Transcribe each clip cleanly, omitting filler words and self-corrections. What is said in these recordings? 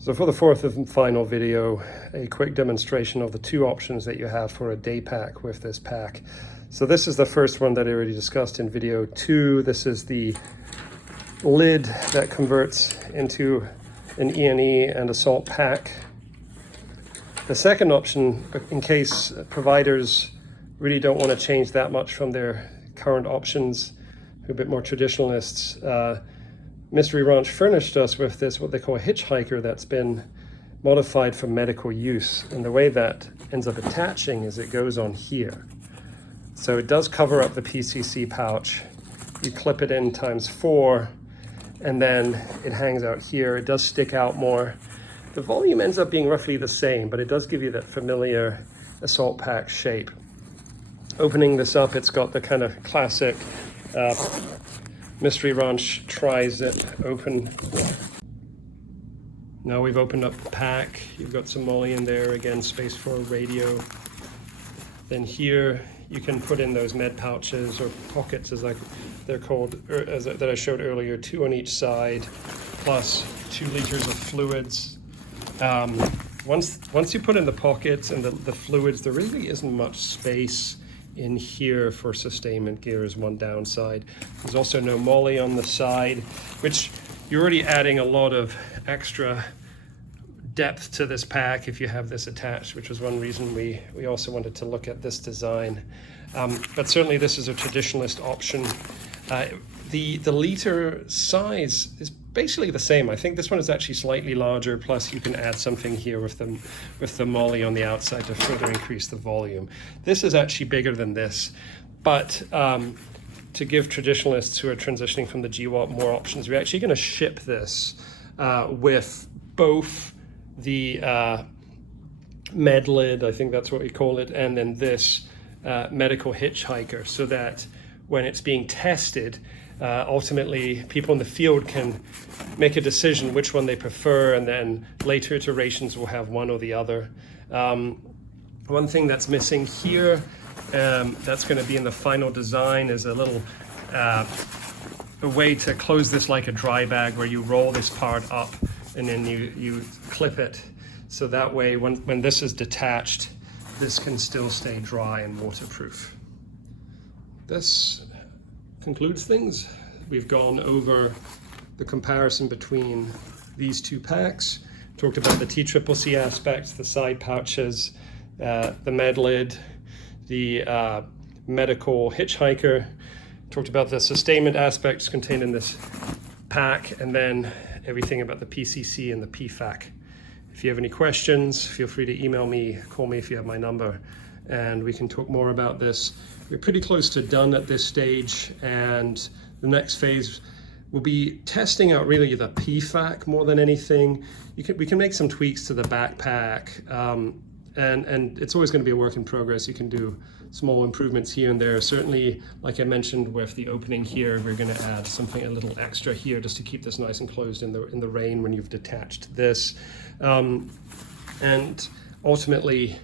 So for the fourth and final video, a quick demonstration of the two options that you have for a day pack with this pack. So this is the first one that I already discussed in video 2. This is the lid that converts into an E&E and assault pack. The second option, in case providers really don't want to change that much from their current options, who are a bit more traditionalists, Mystery Ranch furnished us with this, what they call a hitchhiker, that's been modified for medical use. And the way that ends up attaching is it goes on here. So it does cover up the PCC pouch. You clip it in ×4, and then it hangs out here. It does stick out more. The volume ends up being roughly the same, but it does give you that familiar assault pack shape. Opening this up, it's got the kind of classic Mystery Ranch tri-zip open. Now we've opened up the pack. You've got some MOLLE in there, again, space for a radio. Then here you can put in those med pouches, or pockets as they're called, that I showed earlier, 2 on each side, plus 2 liters of fluids. Once you put in the pockets and the fluids, there really isn't much space in here for sustainment gear is one downside. There's also no MOLLE on the side, which you're already adding a lot of extra depth to this pack if you have this attached, which was one reason we also wanted to look at this design. But certainly this is a traditionalist option. The liter size is basically the same. I think this one is actually slightly larger, plus you can add something here with the MOLLE on the outside to further increase the volume. This is actually bigger than this, but to give traditionalists who are transitioning from the GWOT more options, we're actually going to ship this with both the med lid, I think that's what we call it, and then this medical hitchhiker, so that when it's being tested, ultimately people in the field can make a decision which one they prefer, and then later iterations will have one or the other. One thing that's missing here, that's going to be in the final design, is a little a way to close this like a dry bag, where you roll this part up and then you clip it, so that way when this is detached, this can still stay dry and waterproof. This concludes things. We've gone over the comparison between these two packs, talked about the TCCC aspects, the side pouches, the med lid, the medical hitchhiker, talked about the sustainment aspects contained in this pack, and then everything about the PCC and the PFAC. If you have any questions, feel free to email me, call me if you have my number, and we can talk more about this. We're pretty close to done at this stage, and the next phase will be testing out really the PFAC more than anything. We can make some tweaks to the backpack, and it's always going to be a work in progress. You can do small improvements here and there. Certainly, like I mentioned with the opening here, we're going to add something a little extra here just to keep this nice and closed in the rain when you've detached this. And ultimately,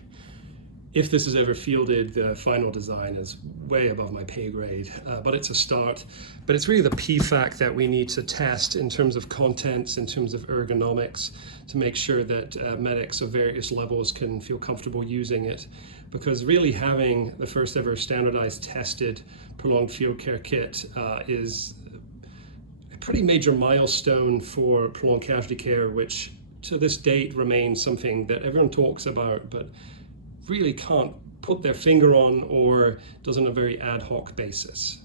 if this is ever fielded, the final design is way above my pay grade, but it's a start. But it's really the PFAC that we need to test in terms of contents, in terms of ergonomics, to make sure that medics of various levels can feel comfortable using it. Because really having the first ever standardized tested prolonged field care kit is a pretty major milestone for prolonged casualty care, which to this date remains something that everyone talks about, but really can't put their finger on, or does on a very ad hoc basis.